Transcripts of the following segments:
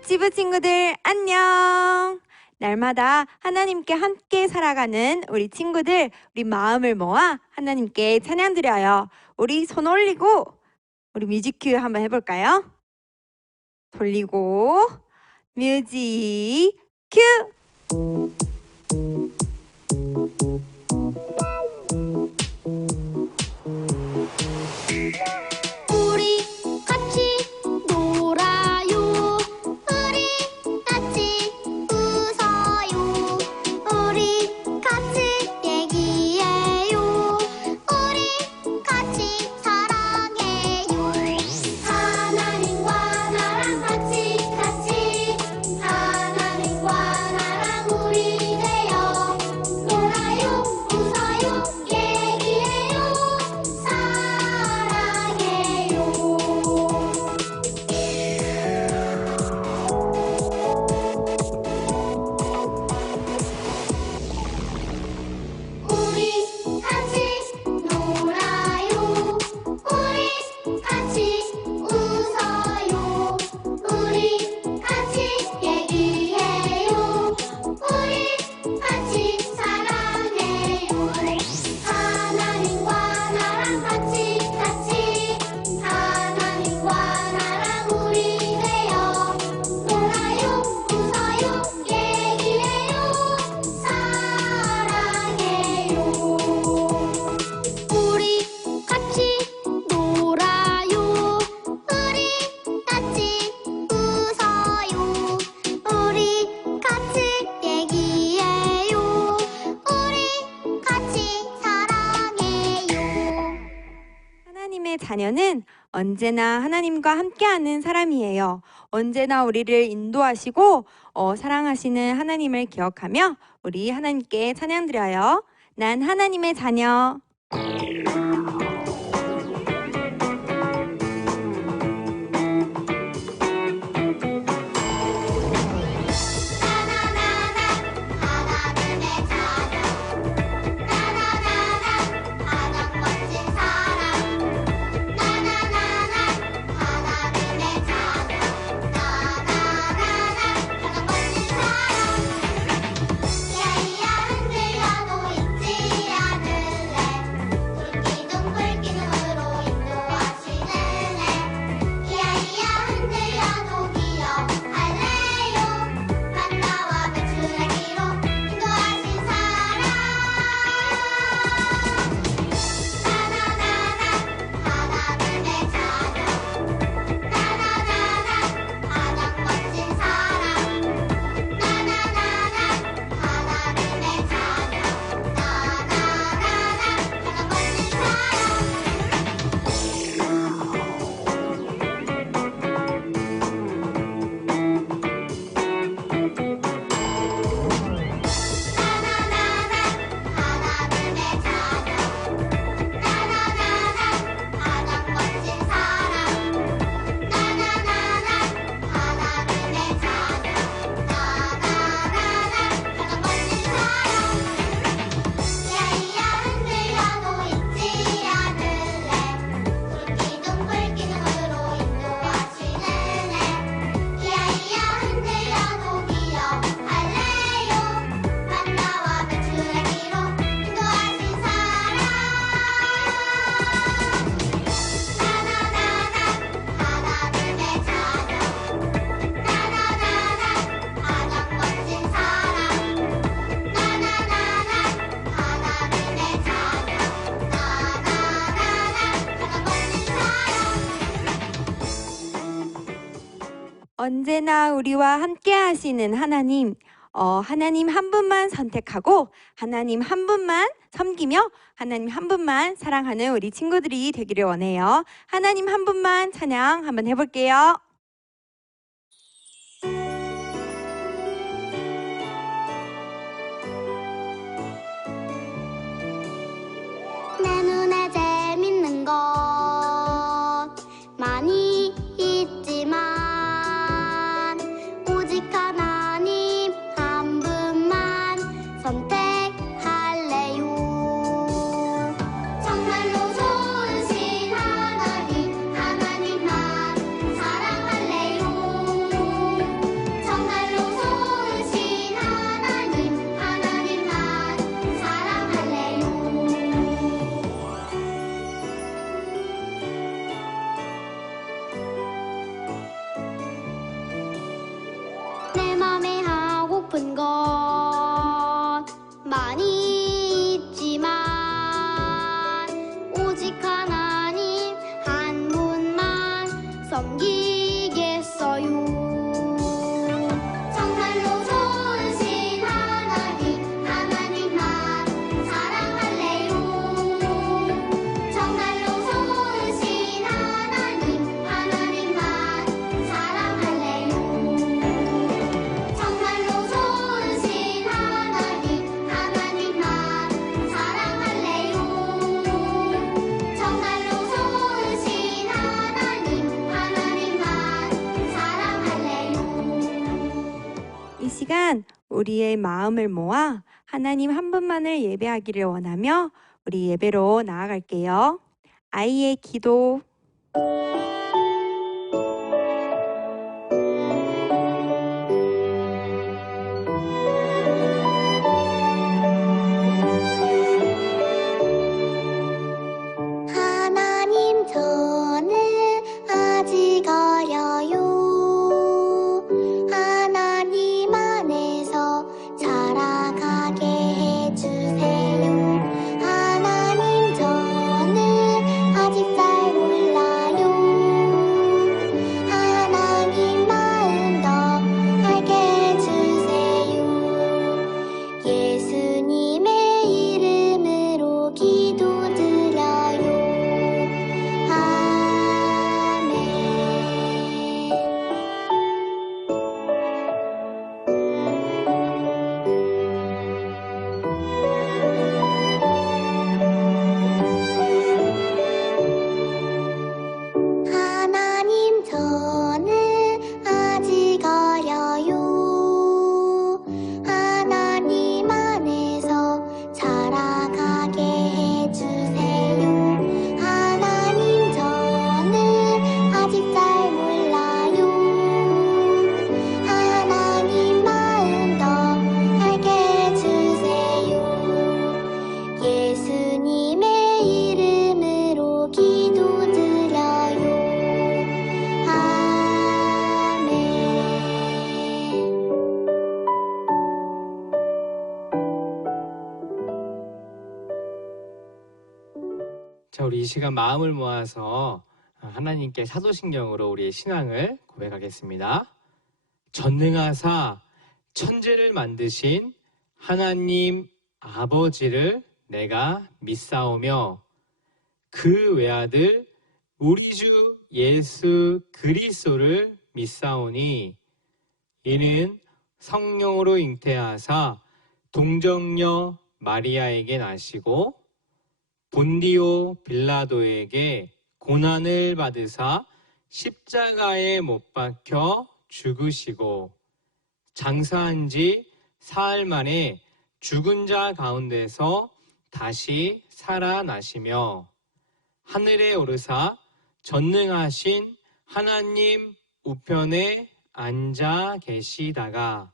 유치부 친구들 안녕! 날마다 하나님께 함께 살아가는 우리 친구들, 우리 마음을 모아 하나님께 찬양드려요. 우리 손 올리고 우리 뮤직큐 한번 해볼까요? 돌리고 뮤직 큐! 우리 같이 놀아요. 우리 같이 웃어요. 우리 같이 얘기해요. 우리 같이 사랑해요. 하나님과 나랑 같이 하나님과 나랑 우리 되어 놀아요. 웃어요. 얘기해요. 사랑해요. 우리 같이 놀아요. 우리 같이 웃어요. 우리 같이 얘기해요. 우리 같이 사랑해요. 하나님과 나랑 같이 하나님과 나랑 우리 되어 놀아요. 웃어요. 얘기해요. 사랑해요. 우리 같이 놀아요. 우리 같이 웃어요. 우리 같이 얘기해요. 우리 같이 사랑해요. 하나님의 자녀는 언제나 하나님과 함께하는 사람이에요. 언제나 우리를 인도하시고 사랑하시는 하나님을 기억하며 우리 하나님께 찬양드려요. 난 하나님의 자녀. 하나님의 자녀. 나나나나 가장 멋진 사람. 나나나나 하나님의 자녀. 나나나나 가장 멋진 사람. 야야 흔들려도 잊지 않을래. 불기둥으로 인도하시는 애. 야야 흔들려도 기억할래요. 만나와 배출하기로 인도하신 사람. 나나나나 하나님의 자녀. 나나나나 가장 멋진 사람. 나나나나 하나님의 자녀. 나나나나 가장 멋진 나나나나 하나님의 자녀. 나나나나 가장 멋진 사람. 나나나나 하나님의 자녀. 나나나나 가장 멋진 사람. 야야 흔들려도 잊지 않을래. 불기둥으로 인도하시는 애. 야야 흔들려도 기억할래요. 만나와 배출하기로 인도하신 사람. 나나나나 하나님의 자녀. 나나나나 가장 멋진 사람. 나나나나 하나님의 자녀. 나나나나 가장 멋진 사람. 언제나 우리와 함께 하시는 하나님. 하나님 한 분만 선택하고 하나님 한 분만 섬기며 하나님 한 분만 사랑하는 우리 친구들이 되기를 원해요. 하나님 한 분만 찬양 한번 해볼게요. 내 눈에 재밌는 것 많이 있지만 오직 하나님 한 분만 선택할래요. 정말로 좋으신 하나님만 사랑하 많이 있지만 오직 하나님 한 분만 섬기겠어요. 정말로 좋으신 하나님 하나님만 사랑할래요. 정말로 좋으신 하나님 하나님만 사랑할래요. 정말로 좋으신 하나님 하나님만 사랑할래요. 정말로 좋으신 하나님 하나님만 사랑할래요. 이 시간 우리의 마음을 모아 하나님 한 분만을 예배하기를 원하며 우리 예배로 나아갈게요. 아이의 기도. 하나님 저는 아직 어려요. 하나님 안에서 자라가게 해주세요. 하나님 저는 아직 잘 몰라요. 하나님 마음 더 알게 해주세요. 예수님의 이름으로 기도드려요. 아멘. 하나님 저는 아직 어려요. 하나님 안에서 자라가게 해주세요. 하나님 저는 아직 잘 몰라요. 하나님 마음 더 알게 해주세요. 예수님의 이름으로 기도드려요. 아멘. 자, 우리 이 시간 마음을 모아서 하나님께 사도신경으로 우리의 신앙을 고백하겠습니다. 전능하사 천지를 만드신 하나님 아버지를 내가 믿사오며 그 외아들 우리 주 예수 그리스도를 믿사오니 이는 성령으로 잉태하사 동정녀 마리아에게 나시고 본디오 빌라도에게 고난을 받으사 십자가에 못 박혀 죽으시고 장사한 지 사흘 만에 죽은 자 가운데서 다시 살아나시며 하늘에 오르사 전능하신 하나님 우편에 앉아 계시다가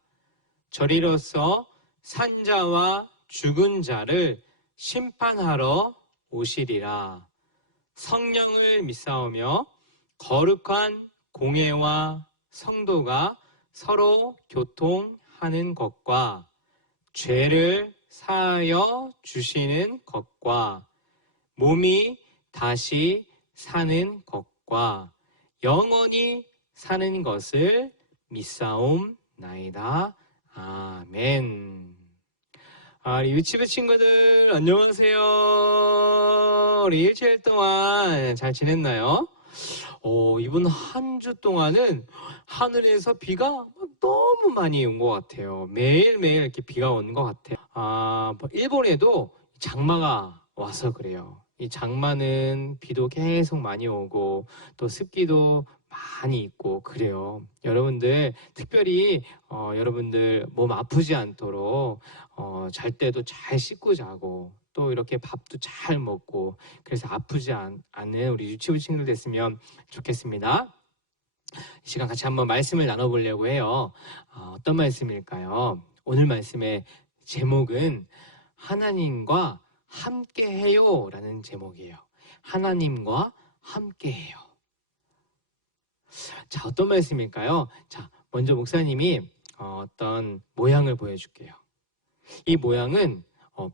저리로서 산자와 죽은 자를 심판하러 오시리라. 성령을 믿사오며 거룩한 공회와 성도가 서로 교통하는 것과 죄를 사하여 주시는 것과 몸이 다시 사는 것과 영원히 사는 것을 믿사옵나이다. 아멘. 우리 유치부 친구들 안녕하세요. 우리 일주일 동안 잘 지냈나요? 이번 한 주 동안은 하늘에서 비가 너무 많이 온 것 같아요. 매일매일 이렇게 비가 오는 것 같아요. 일본에도 장마가 와서 그래요. 이 장마는 비도 계속 많이 오고 또 습기도 많이 있고 그래요. 여러분들 특별히 여러분들 몸 아프지 않도록 잘 때도 잘 씻고 자고 또 이렇게 밥도 잘 먹고 그래서 아프지 않은 우리 유치부 친구들 됐으면 좋겠습니다. 이 시간 같이 한번 말씀을 나눠보려고 해요. 어떤 말씀일까요? 오늘 말씀의 제목은 하나님과 함께해요 라는 제목이에요. 하나님과 함께해요. 자, 어떤 말씀일까요? 자, 먼저 목사님이 어떤 모양을 보여줄게요. 이 모양은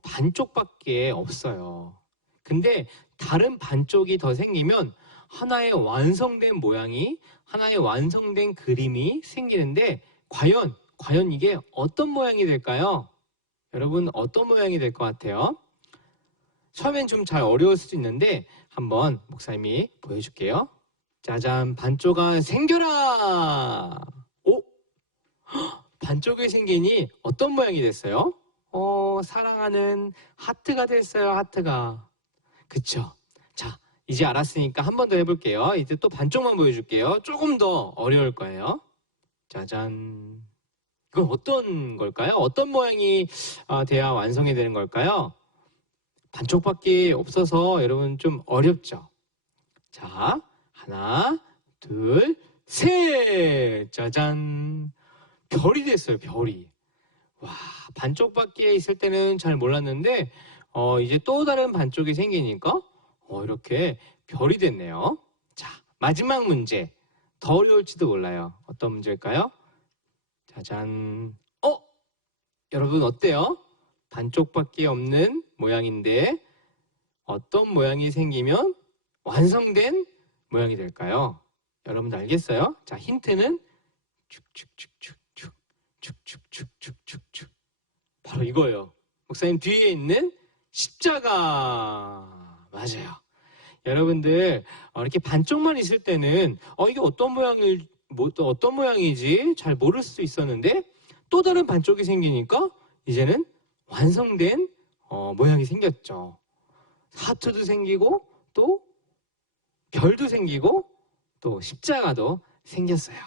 반쪽밖에 없어요. 근데 다른 반쪽이 더 생기면 하나의 완성된 모양이, 하나의 완성된 그림이 생기는데 과연 이게 어떤 모양이 될까요? 여러분 어떤 모양이 될 것 같아요? 처음엔 좀 잘 어려울 수도 있는데 한번 목사님이 보여줄게요. 짜잔, 반쪽이 생겨라! 오? 반쪽이 생기니 어떤 모양이 됐어요? 사랑하는 하트가 됐어요, 하트가. 그쵸? 자, 이제 알았으니까 한 번 더 해볼게요. 이제 또 반쪽만 보여줄게요. 조금 더 어려울 거예요. 짜잔. 이건 어떤 걸까요? 어떤 모양이 돼야 완성이 되는 걸까요? 반쪽밖에 없어서 여러분 좀 어렵죠? 자, 하나, 둘, 셋! 짜잔! 별이 됐어요, 별이. 와, 반쪽밖에 있을 때는 잘 몰랐는데 이제 또 다른 반쪽이 생기니까 이렇게 별이 됐네요. 자, 마지막 문제. 더 어려울지도 몰라요. 어떤 문제일까요? 짜잔. 여러분 어때요? 반쪽밖에 없는 모양인데 어떤 모양이 생기면 완성된 모양이 될까요? 여러분 알겠어요? 자, 힌트는 축축축축축 축축축축축축 바로 이거예요. 목사님 뒤에 있는 십자가. 맞아요. 여러분들 이렇게 반쪽만 있을 때는 이게 어떤 모양이지 잘 모를 수 있었는데 또 다른 반쪽이 생기니까 이제는 완성된 모양이 생겼죠. 하트도 생기고 또 별도 생기고 또 십자가도 생겼어요.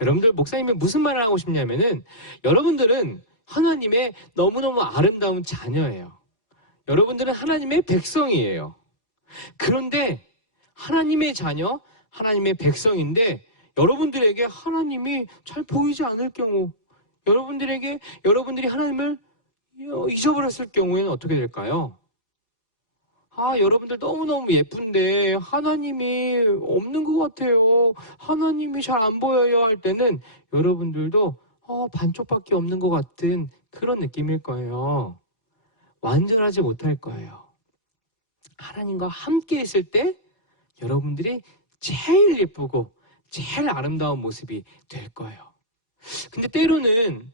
여러분들 목사님이 무슨 말을 하고 싶냐면은 여러분들은 하나님의 너무너무 아름다운 자녀예요. 여러분들은 하나님의 백성이에요. 그런데 하나님의 자녀, 하나님의 백성인데 여러분들에게 하나님이 잘 보이지 않을 경우, 여러분들이 하나님을 잊어버렸을 경우에는 어떻게 될까요? 여러분들 너무너무 예쁜데 하나님이 없는 것 같아요. 하나님이 잘 안 보여요 할 때는 여러분들도 반쪽밖에 없는 것 같은 그런 느낌일 거예요. 완전하지 못할 거예요. 하나님과 함께 있을 때 여러분들이 제일 예쁘고 제일 아름다운 모습이 될 거예요. 근데 때로는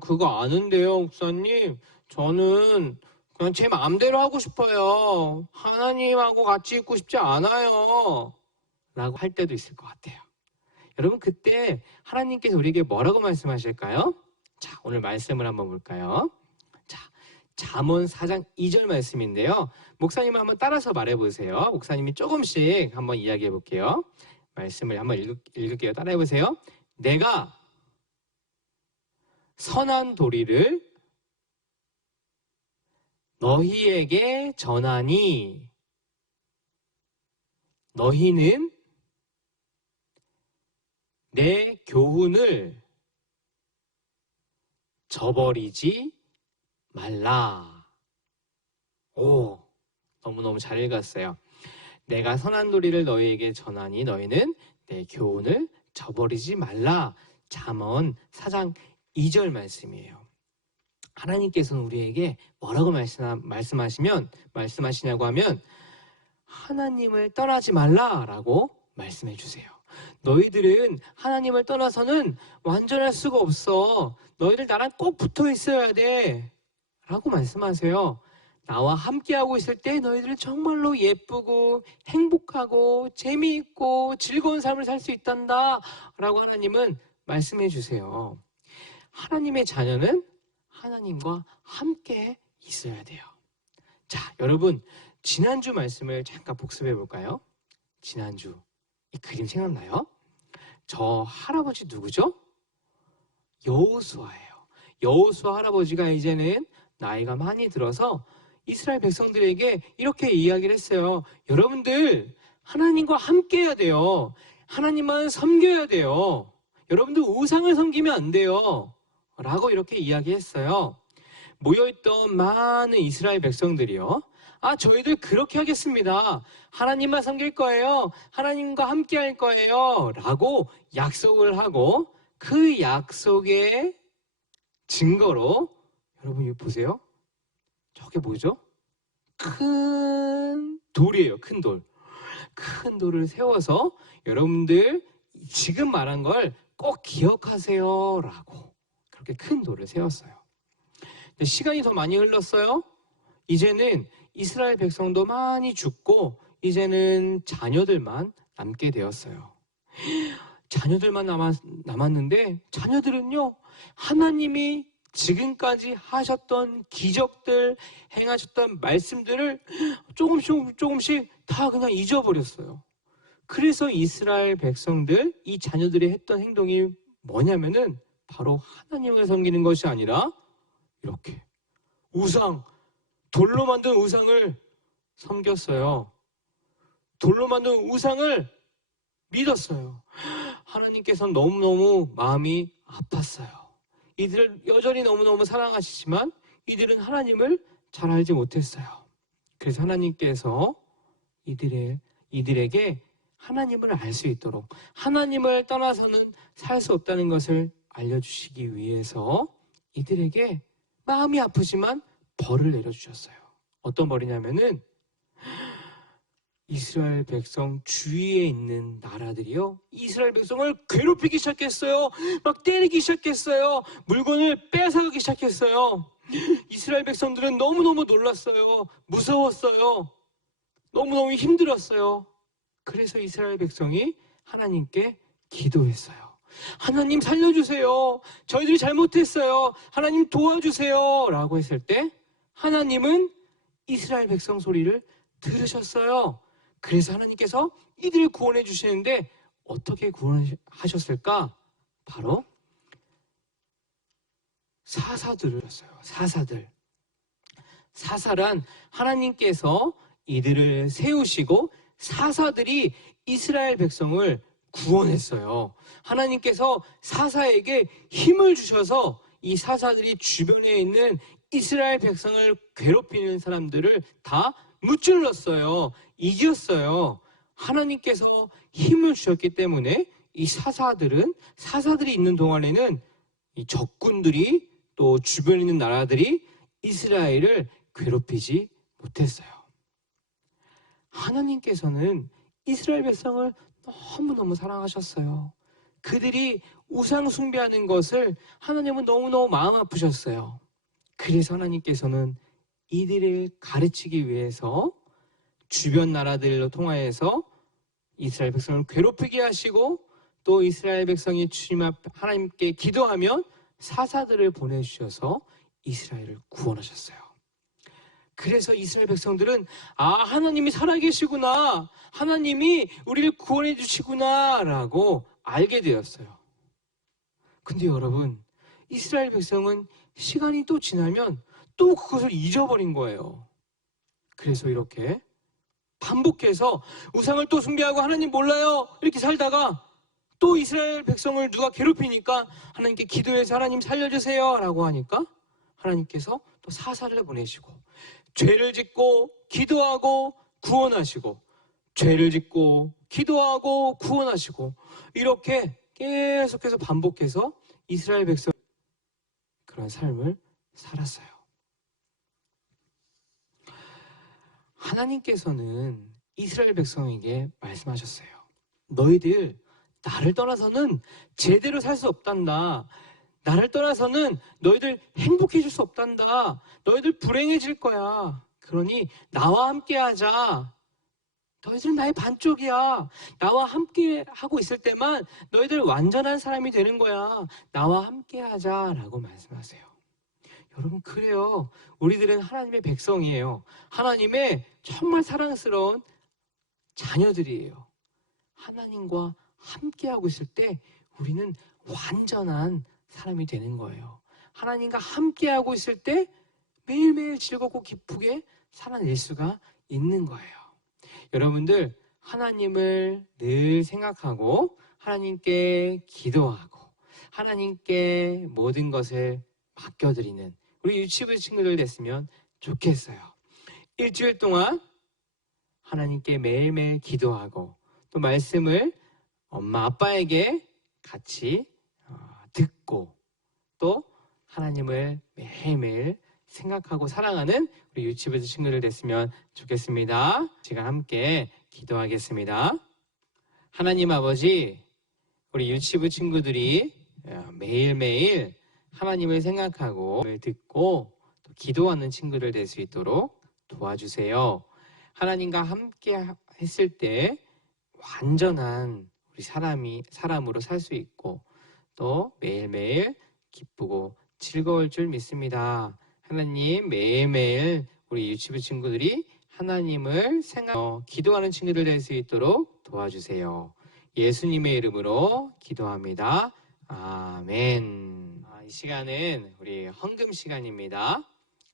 그거 아는데요, 목사님. 저는 그냥 제 마음대로 하고 싶어요. 하나님하고 같이 있고 싶지 않아요. 라고 할 때도 있을 것 같아요. 여러분 그때 하나님께서 우리에게 뭐라고 말씀하실까요? 자, 오늘 말씀을 한번 볼까요? 자, 잠언 4장 2절 말씀인데요. 목사님 한번 따라서 말해보세요. 목사님이 조금씩 한번 이야기해 볼게요. 말씀을 한번 읽을게요. 따라해 보세요. 내가 선한 도리를 너희에게 전하니 너희는 내 교훈을 저버리지 말라. 오, 너무너무 잘 읽었어요. 내가 선한 도리를 너희에게 전하니 너희는 내 교훈을 저버리지 말라. 잠언 4장 2절 말씀이에요. 하나님께서는 우리에게 뭐라고 말씀하시냐고 하면 하나님을 떠나지 말라라고 말씀해 주세요. 너희들은 하나님을 떠나서는 완전할 수가 없어. 너희들 나랑 꼭 붙어 있어야 돼. 라고 말씀하세요. 나와 함께하고 있을 때 너희들은 정말로 예쁘고 행복하고 재미있고 즐거운 삶을 살 수 있단다. 라고 하나님은 말씀해 주세요. 하나님의 자녀는 하나님과 함께 있어야 돼요. 자, 여러분 지난주 말씀을 잠깐 복습해 볼까요? 지난주 이 그림 생각나요? 저 할아버지 누구죠? 여호수아예요. 여호수아 할아버지가 이제는 나이가 많이 들어서 이스라엘 백성들에게 이렇게 이야기를 했어요. 여러분들 하나님과 함께 해야 돼요. 하나님만 섬겨야 돼요. 여러분들 우상을 섬기면 안 돼요. 라고 이렇게 이야기했어요. 모여있던 많은 이스라엘 백성들이요. 저희들 그렇게 하겠습니다. 하나님만 섬길 거예요. 하나님과 함께 할 거예요. 라고 약속을 하고 그 약속의 증거로 여러분 이거 보세요. 저게 뭐죠? 큰 돌이에요. 큰 돌. 큰 돌을 세워서 여러분들 지금 말한 걸 꼭 기억하세요 라고 그렇게 큰 돌을 세웠어요. 근데 시간이 더 많이 흘렀어요. 이제는 이스라엘 백성도 많이 죽고 이제는 자녀들만 남게 되었어요. 자녀들만 남았는데 자녀들은요, 하나님이 지금까지 하셨던 기적들, 행하셨던 말씀들을 조금씩 다 그냥 잊어버렸어요. 그래서 이스라엘 백성들, 이 자녀들이 했던 행동이 뭐냐면은 바로 하나님을 섬기는 것이 아니라 이렇게 돌로 만든 우상을 섬겼어요. 돌로 만든 우상을 믿었어요. 하나님께서는 너무너무 마음이 아팠어요. 이들을 여전히 너무너무 사랑하시지만 이들은 하나님을 잘 알지 못했어요. 그래서 하나님께서 이들에게 하나님을 알 수 있도록, 하나님을 떠나서는 살 수 없다는 것을 알려주시기 위해서 이들에게 마음이 아프지만 벌을 내려주셨어요. 어떤 벌이냐면은 이스라엘 백성 주위에 있는 나라들이요, 이스라엘 백성을 괴롭히기 시작했어요. 막 때리기 시작했어요. 물건을 뺏어가기 시작했어요. 이스라엘 백성들은 너무너무 놀랐어요. 무서웠어요. 너무너무 힘들었어요. 그래서 이스라엘 백성이 하나님께 기도했어요. 하나님 살려주세요. 저희들이 잘못했어요. 하나님 도와주세요 라고 했을 때 하나님은 이스라엘 백성 소리를 들으셨어요. 그래서 하나님께서 이들을 구원해 주시는데 어떻게 구원하셨을까? 바로 사사들을 줬어요. 사사란 하나님께서 이들을 세우시고 사사들이 이스라엘 백성을 구원했어요. 하나님께서 사사에게 힘을 주셔서 이 사사들이 주변에 있는 이스라엘 백성을 괴롭히는 사람들을 다 무찔렀어요. 이겼어요. 하나님께서 힘을 주셨기 때문에 이 사사들이 있는 동안에는 이 적군들이 또 주변에 있는 나라들이 이스라엘을 괴롭히지 못했어요. 하나님께서는 이스라엘 백성을 너무너무 사랑하셨어요. 그들이 우상 숭배하는 것을 하나님은 너무너무 마음 아프셨어요. 그래서 하나님께서는 이들을 가르치기 위해서 주변 나라들로 통하여서 이스라엘 백성을 괴롭히게 하시고 또 이스라엘 백성이 주님 앞 하나님께 기도하면 사사들을 보내주셔서 이스라엘을 구원하셨어요. 그래서 이스라엘 백성들은 하나님이 살아계시구나, 하나님이 우리를 구원해 주시구나 라고 알게 되었어요. 근데 여러분, 이스라엘 백성은 시간이 또 지나면 또 그것을 잊어버린 거예요. 그래서 이렇게 반복해서 우상을 또 숭배하고 하나님 몰라요 이렇게 살다가 또 이스라엘 백성을 누가 괴롭히니까 하나님께 기도해서 하나님 살려주세요 라고 하니까 하나님께서 또 사사를 보내시고 죄를 짓고 기도하고 구원하시고 죄를 짓고 기도하고 구원하시고 이렇게 계속해서 반복해서 이스라엘 백성 그런 삶을 살았어요. 하나님께서는 이스라엘 백성에게 말씀하셨어요. 너희들 나를 떠나서는 제대로 살 수 없단다. 나를 떠나서는 너희들 행복해질 수 없단다. 너희들 불행해질 거야. 그러니 나와 함께 하자. 너희들은 나의 반쪽이야. 나와 함께 하고 있을 때만 너희들 완전한 사람이 되는 거야. 나와 함께 하자라고 말씀하세요. 여러분, 그래요. 우리들은 하나님의 백성이에요. 하나님의 정말 사랑스러운 자녀들이에요. 하나님과 함께 하고 있을 때 우리는 완전한 사람이 되는 거예요. 하나님과 함께 하고 있을 때 매일매일 즐겁고 기쁘게 살아낼 수가 있는 거예요. 여러분들, 하나님을 늘 생각하고 하나님께 기도하고 하나님께 모든 것을 맡겨드리는 우리 유치부 친구들 됐으면 좋겠어요. 일주일 동안 하나님께 매일매일 기도하고 또 말씀을 엄마 아빠에게 같이 듣고 또 하나님을 매일매일 생각하고 사랑하는 우리 유치부 친구들 됐으면 좋겠습니다. 시간 함께 기도하겠습니다. 하나님 아버지, 우리 유치부 친구들이 매일매일 하나님을 생각하고 듣고 또 기도하는 친구들 될 수 있도록 도와주세요. 하나님과 함께 했을 때 완전한 우리 사람으로 살 수 있고 또 매일매일 기쁘고 즐거울 줄 믿습니다. 하나님, 매일매일 우리 유치부 친구들이 하나님을 기도하는 친구들 될 수 있도록 도와주세요. 예수님의 이름으로 기도합니다. 아멘. 이 시간은 우리 헌금 시간입니다.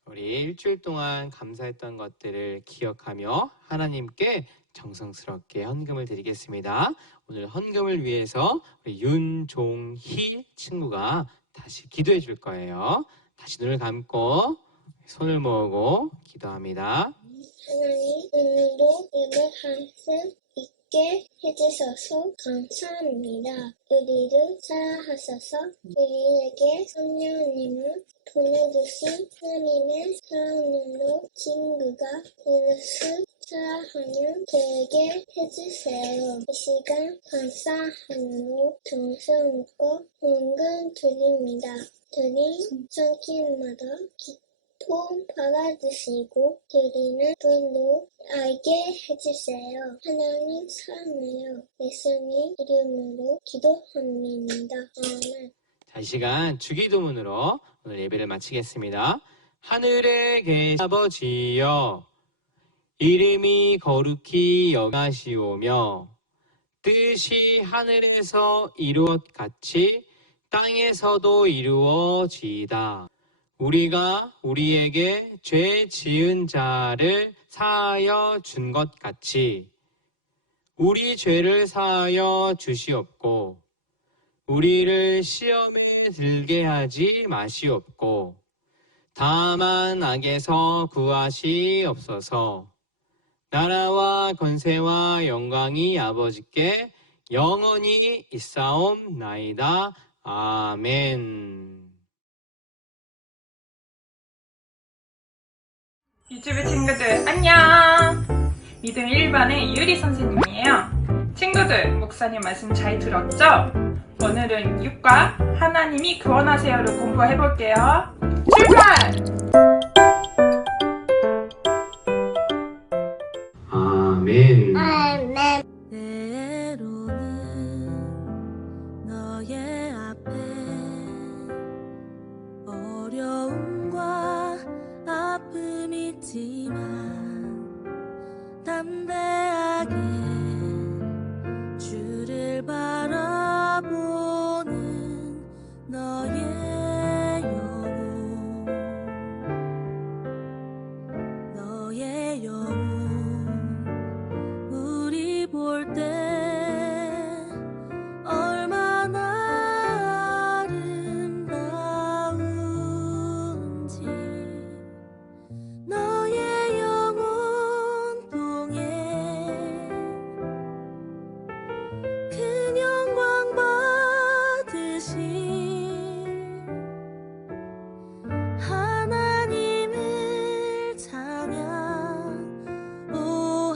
우리 일주일 동안 감사했던 것들을 기억하며 하나님께 정성스럽게 헌금을 드리겠습니다. 오늘 헌금을 위해서 우리 윤종희 친구가 다시 기도해 줄 거예요. 다시 눈을 감고 손을 모으고 기도합니다. 하나님, 오늘도 예배할 수 있게 해주셔서 감사합니다. 우리를 사랑하셔서 우리에게 성령님을 보내주신 하나님의 사랑으로 친구가 될 수 사랑하는 되게 해주세요. 이 시간 감사함으로 정성껏 헌금 드립니다. 드린 성길마다 기쁨 받아주시고 드리는 분도 알게 해주세요. 하나님 사랑해요. 예수님 이름으로 기도합니다. 아멘. 자, 이 시간 주기도문으로 오늘 예배를 마치겠습니다. 하늘에 계신 아버지여, 이름이 거룩히 여기시오며 뜻이 하늘에서 이루었 같이 땅에서도 이루어지이다. 우리가 우리에게 죄 지은 자를 사하여 준 것 같이 우리 죄를 사하여 주시옵고 우리를 시험에 들게 하지 마시옵고 다만 악에서 구하시옵소서. 나라와 권세와 영광이 아버지께 영원히 있사옵나이다. 아멘. 유튜브 친구들 안녕! 믿음 1반의 유리 선생님이에요. 친구들, 목사님 말씀 잘 들었죠? 오늘은 6과 하나님이 구원하세요를 공부해볼게요. 출발! 아멘. 아멘. 때로는 너의 앞에 어려움과 아픔이 있지만 담대하게 주를 바라보는 너의 영혼, 너의 영혼 우리 볼 때 얼마나 아름다운지 너의 영혼 통해 큰 영광 받으신 하나님을 찬양. 오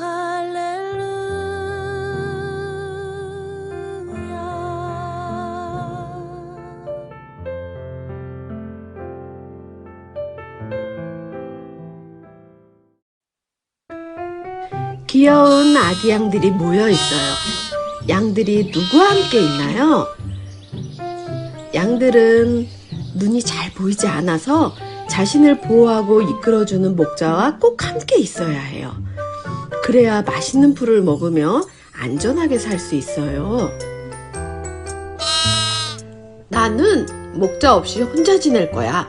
귀여운 아기 양들이 모여 있어요. 양들이 누구와 함께 있나요? 양들은 눈이 잘 보이지 않아서 자신을 보호하고 이끌어주는 목자와 꼭 함께 있어야 해요. 그래야 맛있는 풀을 먹으며 안전하게 살 수 있어요. 나는 목자 없이 혼자 지낼 거야.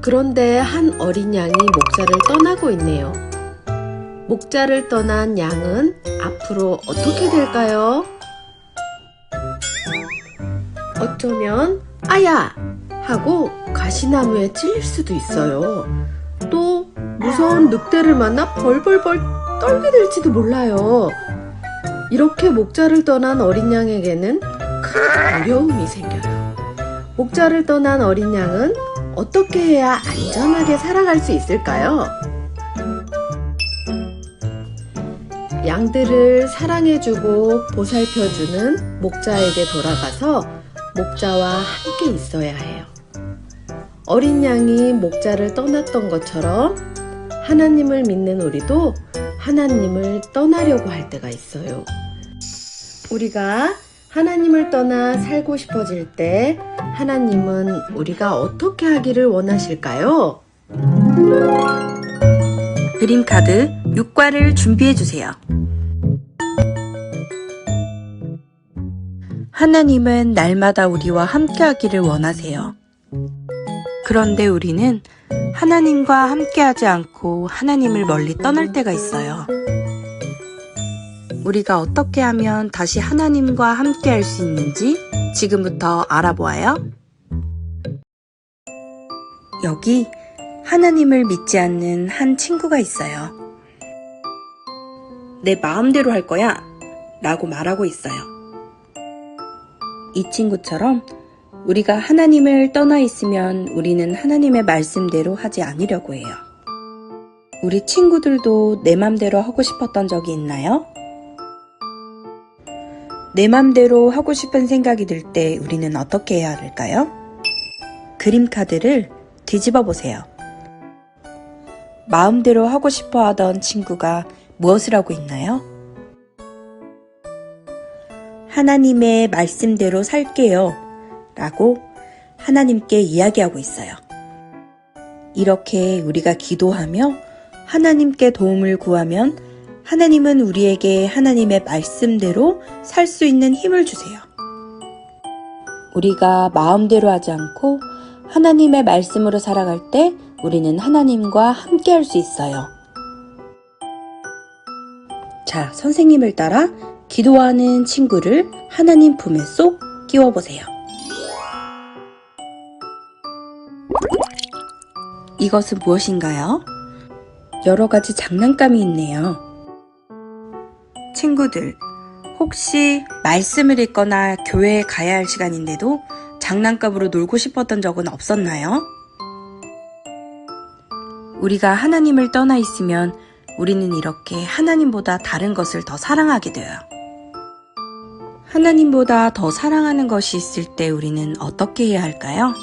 그런데 한 어린 양이 목자를 떠나고 있네요. 목자를 떠난 양은 앞으로 어떻게 될까요? 어쩌면 아야! 하고 가시나무에 찔릴 수도 있어요. 또 무서운 늑대를 만나 벌벌벌 떨게 될지도 몰라요. 이렇게 목자를 떠난 어린 양에게는 큰 어려움이 생겨요. 목자를 떠난 어린 양은 어떻게 해야 안전하게 살아갈 수 있을까요? 양들을 사랑해주고 보살펴주는 목자에게 돌아가서 목자와 함께 있어야 해요. 어린 양이 목자를 떠났던 것처럼 하나님을 믿는 우리도 하나님을 떠나려고 할 때가 있어요. 우리가 하나님을 떠나 살고 싶어질 때 하나님은 우리가 어떻게 하기를 원하실까요? 그림 카드 6과를 준비해 주세요. 하나님은 날마다 우리와 함께 하기를 원하세요. 그런데 우리는 하나님과 함께 하지 않고 하나님을 멀리 떠날 때가 있어요. 우리가 어떻게 하면 다시 하나님과 함께 할 수 있는지 지금부터 알아보아요. 여기 하나님을 믿지 않는 한 친구가 있어요. 내 마음대로 할 거야 라고 말하고 있어요. 이 친구처럼 우리가 하나님을 떠나 있으면 우리는 하나님의 말씀대로 하지 않으려고 해요. 우리 친구들도 내 맘대로 하고 싶었던 적이 있나요? 내 맘대로 하고 싶은 생각이 들 때 우리는 어떻게 해야 할까요? 그림 카드를 뒤집어 보세요. 마음대로 하고 싶어 하던 친구가 무엇을 하고 있나요? 하나님의 말씀대로 살게요 라고 하나님께 이야기하고 있어요. 이렇게 우리가 기도하며 하나님께 도움을 구하면 하나님은 우리에게 하나님의 말씀대로 살 수 있는 힘을 주세요. 우리가 마음대로 하지 않고 하나님의 말씀으로 살아갈 때 우리는 하나님과 함께 할 수 있어요. 자, 선생님을 따라 기도하는 친구를 하나님 품에 쏙 끼워보세요. 이것은 무엇인가요? 여러 가지 장난감이 있네요. 친구들, 혹시 말씀을 읽거나 교회에 가야 할 시간인데도 장난감으로 놀고 싶었던 적은 없었나요? 우리가 하나님을 떠나 있으면 우리는 이렇게 하나님보다 다른 것을 더 사랑하게 돼요. 하나님보다 더 사랑하는 것이 있을 때 우리는 어떻게 해야 할까요?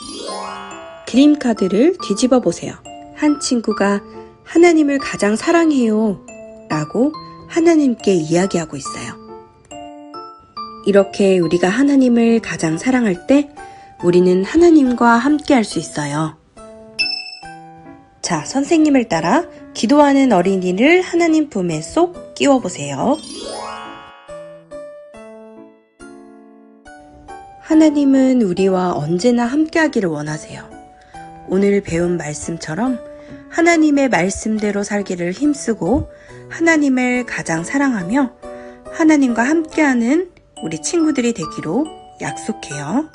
그림 카드를 뒤집어 보세요. 한 친구가 하나님을 가장 사랑해요 라고 하나님께 이야기하고 있어요. 이렇게 우리가 하나님을 가장 사랑할 때 우리는 하나님과 함께 할 수 있어요. 자, 선생님을 따라 기도하는 어린이를 하나님 품에 쏙 끼워보세요. 하나님은 우리와 언제나 함께 하기를 원하세요. 오늘 배운 말씀처럼 하나님의 말씀대로 살기를 힘쓰고 하나님을 가장 사랑하며 하나님과 함께하는 우리 친구들이 되기로 약속해요.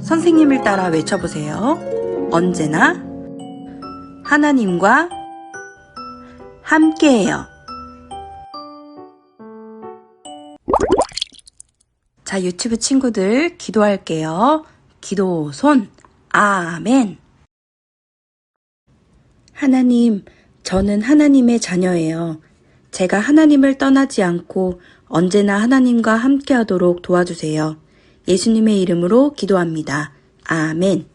선생님을 따라 외쳐보세요. 언제나 하나님과 함께해요. 자, 유튜브 친구들 기도할게요. 기도 손. 아멘. 하나님, 저는 하나님의 자녀예요. 제가 하나님을 떠나지 않고 언제나 하나님과 함께하도록 도와주세요. 예수님의 이름으로 기도합니다. 아멘.